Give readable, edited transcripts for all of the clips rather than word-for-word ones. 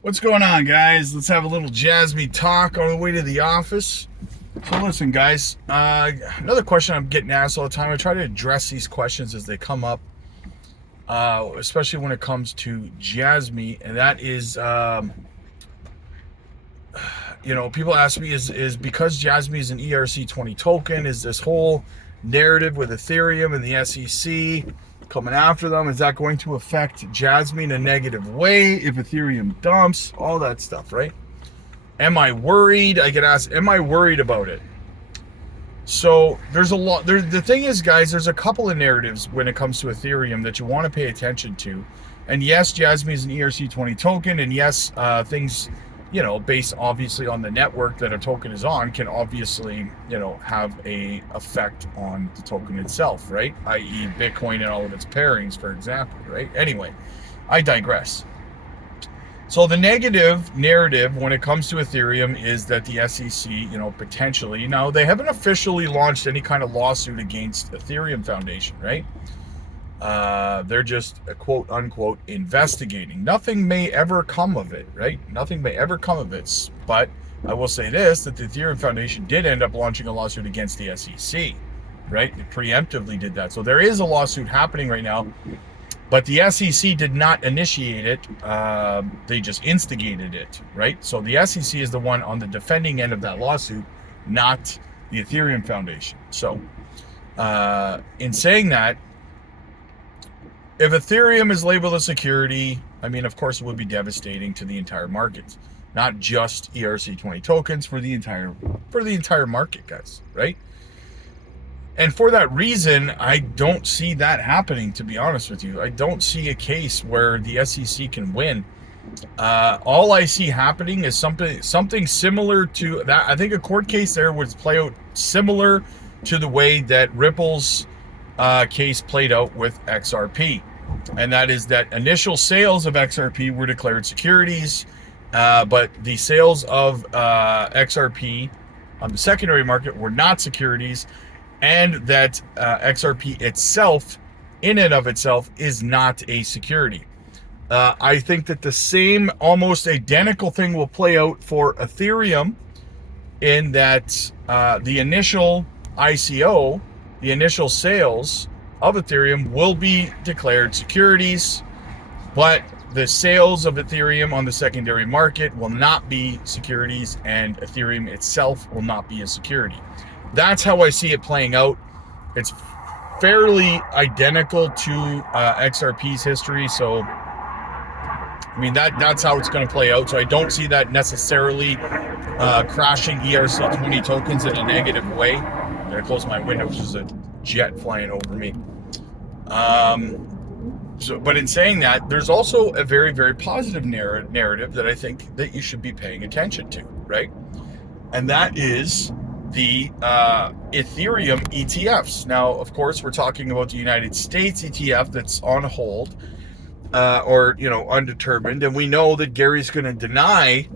What's going on, guys? Let's have a little JASMY talk on the way to the office. So listen, guys, another question I'm getting asked all the time. I try to address these questions as they come up, especially when it comes to JASMY, and that is, people ask me, is because JASMY is an ERC20 token, is this whole narrative with Ethereum and the SEC coming after them, is that going to affect JASMY in a negative way if Ethereum dumps? All that stuff, right? Am I worried? I get asked, am I worried about it? So there's a lot. The thing is, guys, there's a couple of narratives when it comes to Ethereum that you want to pay attention to. And yes, JASMY is an ERC20 token, and yes, things, based obviously on the network that a token is on, can obviously, have a effect on the token itself, right? i.e. Bitcoin and all of its pairings, for example, right? Anyway, I digress. So the negative narrative when it comes to Ethereum is that the SEC, potentially, now they haven't officially launched any kind of lawsuit against Ethereum Foundation, right? They're just quote unquote investigating. Nothing may ever come of it, right? Nothing may ever come of it. But I will say this, that the Ethereum Foundation did end up launching a lawsuit against the SEC, right? It preemptively did that. So there is a lawsuit happening right now, but the SEC did not initiate it. They just instigated it, right? So the SEC is the one on the defending end of that lawsuit, not the Ethereum Foundation. So in saying that, if Ethereum is labeled a security, I mean, of course, it would be devastating to the entire market, not just ERC20 tokens, for the entire market, guys, right? And for that reason, I don't see that happening, to be honest with you. I don't see a case where the SEC can win. All I see happening is something similar to that. I think a court case there would play out similar to the way that Ripple's case played out with XRP. And that is that initial sales of XRP were declared securities, but the sales of XRP on the secondary market were not securities, and that XRP itself, in and of itself, is not a security. I think that the same, almost identical thing will play out for Ethereum, in that the initial ICO, the initial sales of Ethereum will be declared securities, but the sales of Ethereum on the secondary market will not be securities, and Ethereum itself will not be a security. That's how I see it playing out. It's fairly identical to XRP's history, so I mean that's how it's going to play out. So I don't see that necessarily crashing ERC20 tokens in a negative way. I'm going to close my window, which is a jet flying over me. But in saying that, there's also a very, very positive narrative that I think that you should be paying attention to, right? And that is the Ethereum ETFs. Now, of course, we're talking about the United States ETF that's on hold, or undetermined, and we know that Gary's going to deny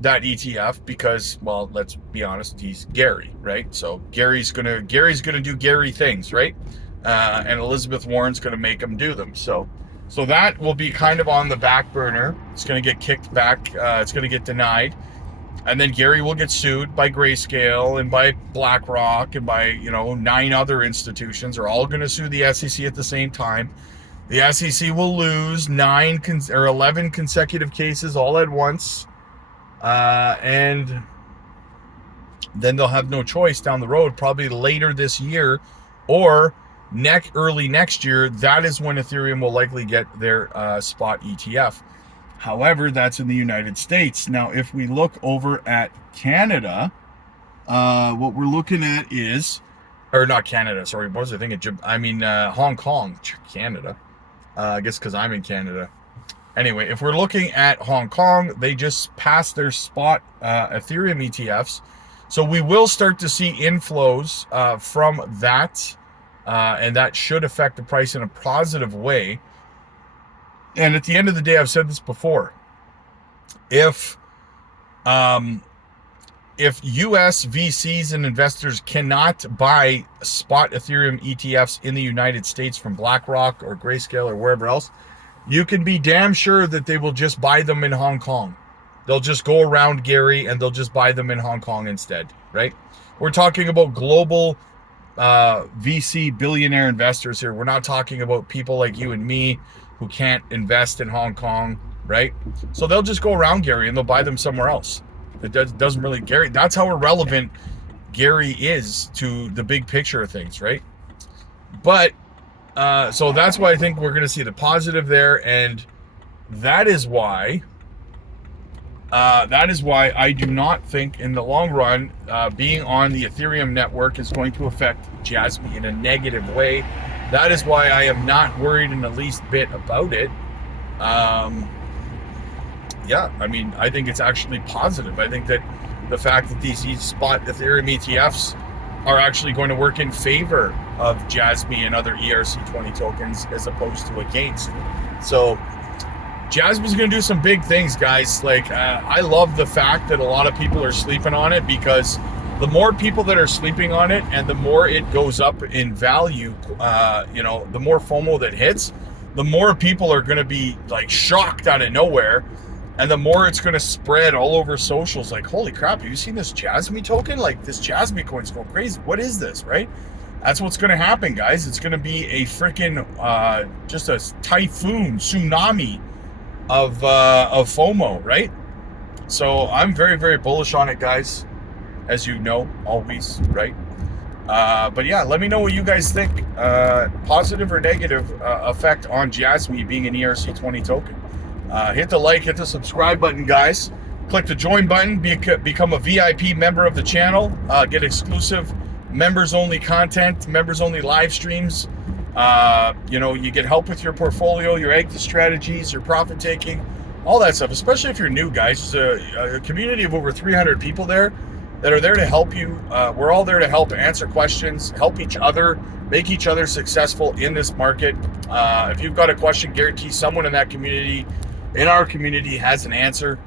that ETF because, well, let's be honest, he's Gary, right? So Gary's gonna do Gary things, right? And Elizabeth Warren's gonna make him do them. So that will be kind of on the back burner. It's gonna get kicked back. It's gonna get denied, and then Gary will get sued by Grayscale and by BlackRock and by 9 other institutions. Are all gonna sue the SEC at the same time. The SEC will lose 9 or 11 consecutive cases all at once. And then they'll have no choice down the road, probably later this year or early next year. That is when Ethereum will likely get their spot ETF. However, that's in the United States. Now, if we look over at Canada, what we're looking at is, or not Canada, sorry, what was I thinking? I mean, Hong Kong, Canada. I guess because I'm in Canada. Anyway, if we're looking at Hong Kong, they just passed their spot Ethereum ETFs. So we will start to see inflows from that, and that should affect the price in a positive way. And at the end of the day, I've said this before, if US VCs and investors cannot buy spot Ethereum ETFs in the United States from BlackRock or Grayscale or wherever else, you can be damn sure that they will just buy them in Hong Kong. They'll just go around Gary and they'll just buy them in Hong Kong instead, right? We're talking about global VC billionaire investors here. We're not talking about people like you and me who can't invest in Hong Kong, right? So they'll just go around Gary and they'll buy them somewhere else. It doesn't really, Gary, that's how irrelevant Gary is to the big picture of things, right? But so that's why I think we're going to see the positive there, and that is why I do not think in the long run being on the Ethereum network is going to affect JASMY in a negative way. That is why I am not worried in the least bit about it. Yeah, I mean, I think it's actually positive. I think that the fact that these spot Ethereum ETFs are actually going to work in favor of JASMY and other ERC20 tokens as opposed to against. So JASMY's going to do some big things, guys. Like, I love the fact that a lot of people are sleeping on it, because the more people that are sleeping on it and the more it goes up in value, you know, the more FOMO that hits, the more people are going to be like shocked out of nowhere. And the more it's going to spread all over socials, like, holy crap, have you seen this JASMY token? Like, this JASMY coin's going crazy. What is this, right? That's what's going to happen, guys. It's going to be a freaking, just a typhoon, tsunami of FOMO, right? So I'm very, very bullish on it, guys, as you know, always, right? But yeah, let me know what you guys think. Positive or negative effect on JASMY being an ERC20 token. Hit the like, hit the subscribe button, guys. Click the join button, become a VIP member of the channel, get exclusive members-only content, members-only live streams. You know, you get help with your portfolio, your exit strategies, your profit taking, all that stuff, especially if you're new, guys. There's a community of over 300 people there that are there to help you. We're all there to help answer questions, help each other, make each other successful in this market. If you've got a question, guarantee someone in that community, in our community, has an answer.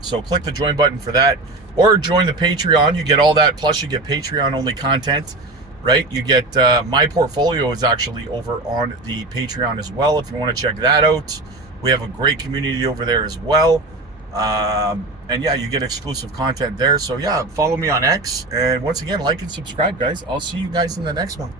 So click the join button for that, or join the Patreon. You get all that, plus you get Patreon only content, right? You get my portfolio is actually over on the Patreon as well, if you want to check that out. We have a great community over there as well. And yeah, you get exclusive content there. So yeah, follow me on X, and once again, like and subscribe, guys. I'll see you guys in the next one.